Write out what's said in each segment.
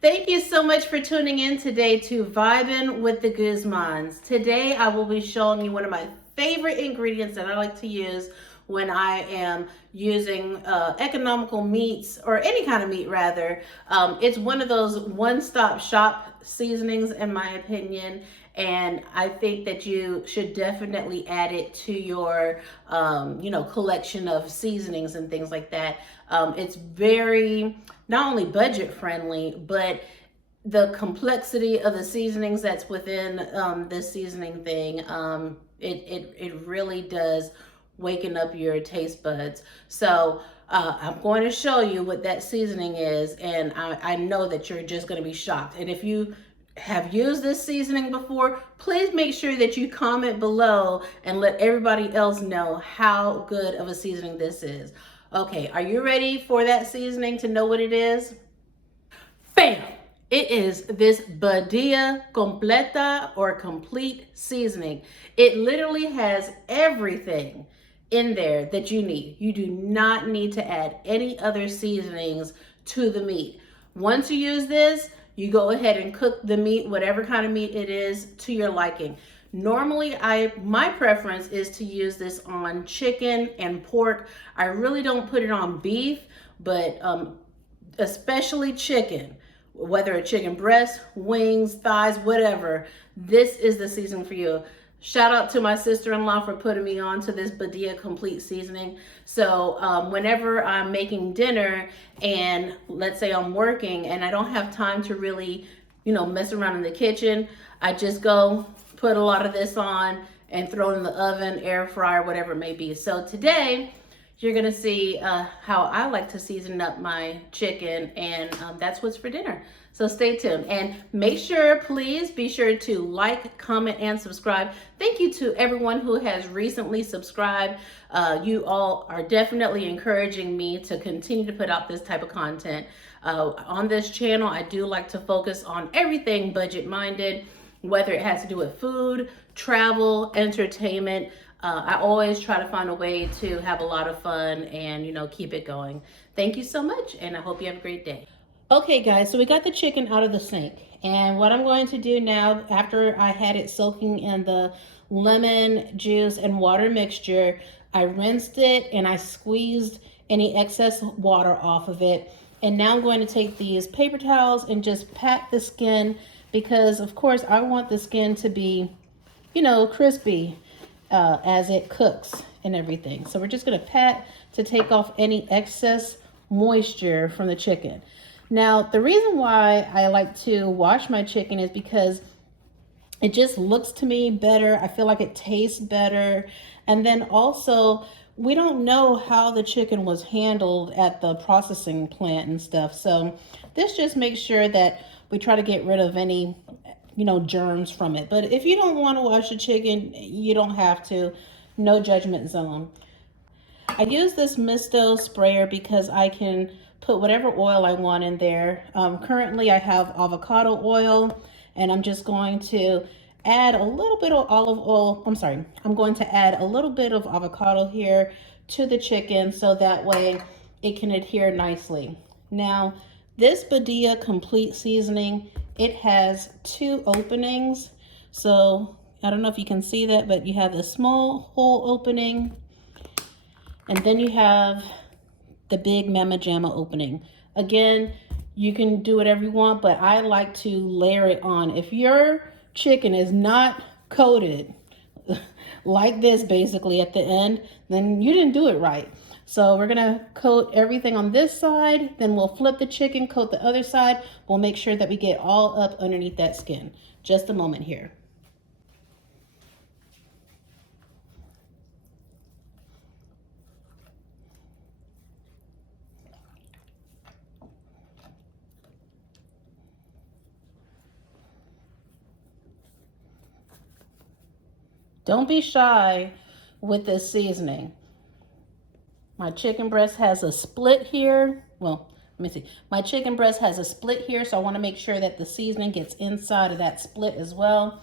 Thank you so much for tuning in today to Vibin' with the Guzmans. Today I will be showing you one of my favorite ingredients that I like to use when I am using economical meats, or any kind of meat rather. It's one of those one-stop shop seasonings in my opinion, and I think that you should definitely add it to your collection of seasonings and things like that. It's very not only budget friendly, but the complexity of the seasonings that's within this seasoning thing, it really does waken up your taste buds. So I'm going to show you what that seasoning is, and I know that you're just going to be shocked. And if you have used this seasoning before, please make sure that you comment below and let everybody else know how good of a seasoning this is. Okay, are you ready for that seasoning to know what it is? Bam! It is this Badia Completa, or complete seasoning. It literally has everything in there that you need. You do not need to add any other seasonings to the meat. Once you use this, you go ahead and cook the meat, whatever kind of meat it is, to your liking. Normally, my preference is to use this on chicken and pork. I really don't put it on beef, but especially chicken, whether a chicken breast, wings, thighs, whatever, this is the season for you. Shout out to my sister-in-law for putting me on to this Badia complete seasoning. So whenever I'm making dinner and let's say I'm working and I don't have time to really, mess around in the kitchen, I just go put a lot of this on and throw it in the oven, air fryer, whatever it may be. So today, you're gonna see how I like to season up my chicken, and that's what's for dinner. So stay tuned, and make sure, please be sure to like, comment, and subscribe. Thank you to everyone who has recently subscribed. You all are definitely encouraging me to continue to put out this type of content. On this channel, I do like to focus on everything budget-minded, whether it has to do with food, travel, entertainment. I always try to find a way to have a lot of fun and, keep it going. Thank you so much, and I hope you have a great day. Okay, guys, so we got the chicken out of the sink. And what I'm going to do now, after I had it soaking in the lemon juice and water mixture, I rinsed it and I squeezed any excess water off of it. And now I'm going to take these paper towels and just pat the skin, because, of course, I want the skin to be, crispy as it cooks and everything. So we're just going to pat to take off any excess moisture from the chicken. Now, the reason why I like to wash my chicken is because it just looks to me better. I feel like it tastes better. And then also, we don't know how the chicken was handled at the processing plant and stuff. So this just makes sure that we try to get rid of any, germs from it. But if you don't want to wash the chicken, you don't have to. No judgment zone. I use this Misto sprayer because I can put whatever oil I want in there. Currently, I have avocado oil, and I'm just going to add a little bit of olive oil. I'm going to add a little bit of avocado here to the chicken so that way it can adhere nicely. Now, this Badia complete seasoning, it has 2 openings. So I don't know if you can see that, but you have the small hole opening, and then you have the big Mama Jamma opening. Again, you can do whatever you want, but I like to layer it on. If your chicken is not coated like this basically at the end, then you didn't do it right. So we're gonna coat everything on this side, then we'll flip the chicken, coat the other side. We'll make sure that we get all up underneath that skin. Just a moment here. Don't be shy with this seasoning. My chicken breast has a split here. Well, let me see. My chicken breast has a split here, so I want to make sure that the seasoning gets inside of that split as well.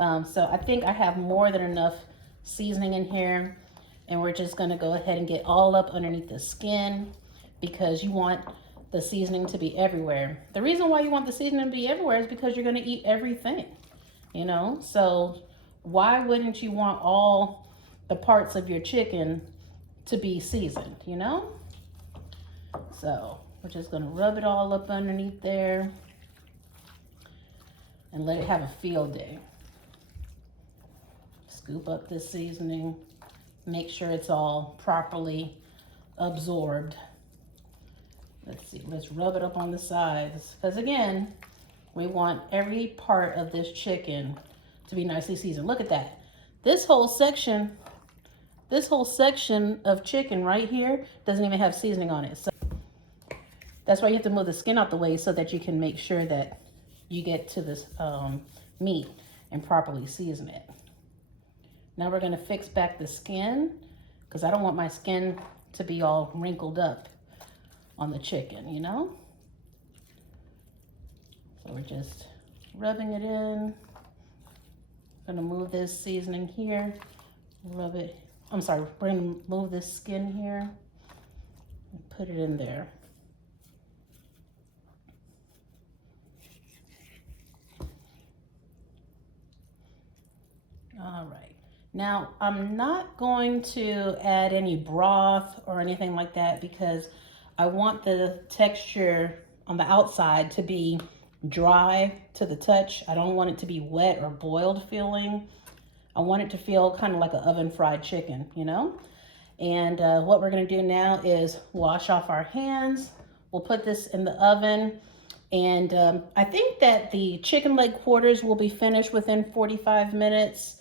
So I think I have more than enough seasoning in here, and we're just going to go ahead and get all up underneath the skin, because you want the seasoning to be everywhere. The reason why you want the seasoning to be everywhere is because you're going to eat everything, you know? So why wouldn't you want all the parts of your chicken to be seasoned, you know? So we're just going to rub it all up underneath there and let it have a field day. Scoop up this seasoning, make sure it's all properly absorbed. Let's see, let's rub it up on the sides. Because again, we want every part of this chicken to be nicely seasoned. Look at that. This whole section of chicken right here doesn't even have seasoning on it. So that's why you have to move the skin out the way so that you can make sure that you get to this meat and properly season it. Now we're gonna fix back the skin because I don't want my skin to be all wrinkled up on the chicken, you know? So we're just rubbing it in. Gonna move this seasoning here, rub it. I'm sorry, we're gonna move this skin here and put it in there. All right. Now, I'm not going to add any broth or anything like that because I want the texture on the outside to be dry to the touch. I don't want it to be wet or boiled feeling. I want it to feel kind of like an oven fried chicken, you know? And what we're gonna do now is wash off our hands. We'll put this in the oven. And I think that the chicken leg quarters will be finished within 45 minutes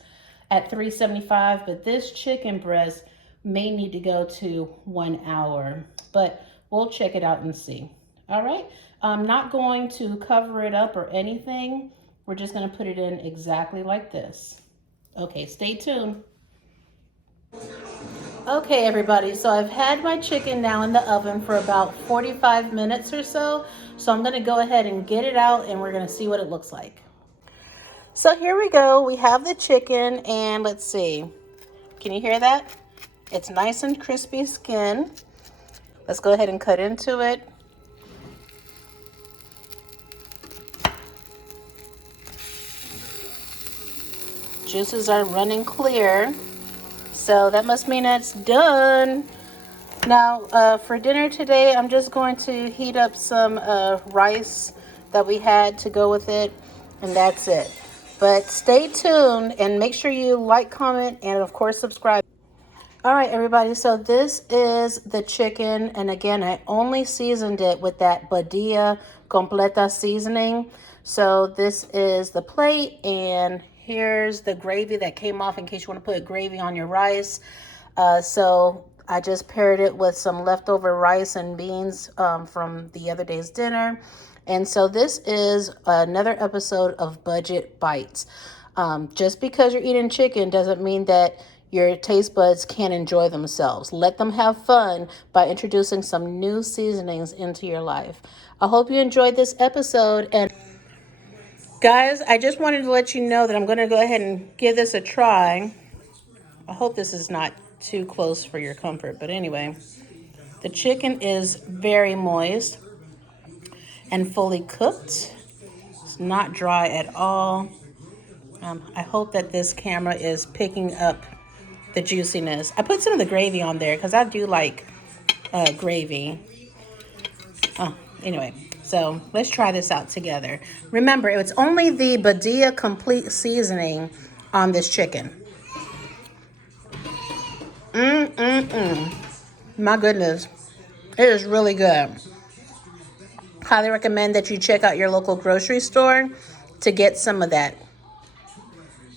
at 375, but this chicken breast may need to go to 1 hour, but we'll check it out and see. All right, I'm not going to cover it up or anything. We're just gonna put it in exactly like this. Okay, stay tuned. Okay, everybody, so I've had my chicken now in the oven for about 45 minutes or so. So I'm gonna go ahead and get it out and we're gonna see what it looks like. So here we go, we have the chicken and let's see. Can you hear that? It's nice and crispy skin. Let's go ahead and cut into it. Juices are running clear. So that must mean it's done. Now for dinner today, I'm just going to heat up some rice that we had to go with it, and that's it. But stay tuned and make sure you like, comment, and of course subscribe. All right, everybody, so this is the chicken, and again, I only seasoned it with that Badia Completa seasoning. So this is the plate, and here's the gravy that came off in case you want to put gravy on your rice. So I just paired it with some leftover rice and beans from the other day's dinner. And so this is another episode of Budget Bites. Just because you're eating chicken doesn't mean that your taste buds can't enjoy themselves. Let them have fun by introducing some new seasonings into your life. I hope you enjoyed this episode. And guys, I just wanted to let you know that I'm going to go ahead and give this a try. I hope this is not too close for your comfort. But anyway, the chicken is very moist and fully cooked. It's not dry at all. I hope that this camera is picking up the juiciness. I put some of the gravy on there because I do like gravy. Anyway, so let's try this out together. Remember, it's only the Badia Complete seasoning on this chicken. My goodness, it is really good. Highly recommend that you check out your local grocery store to get some of that.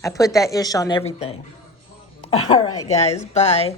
I put that ish on everything. All right, guys, bye.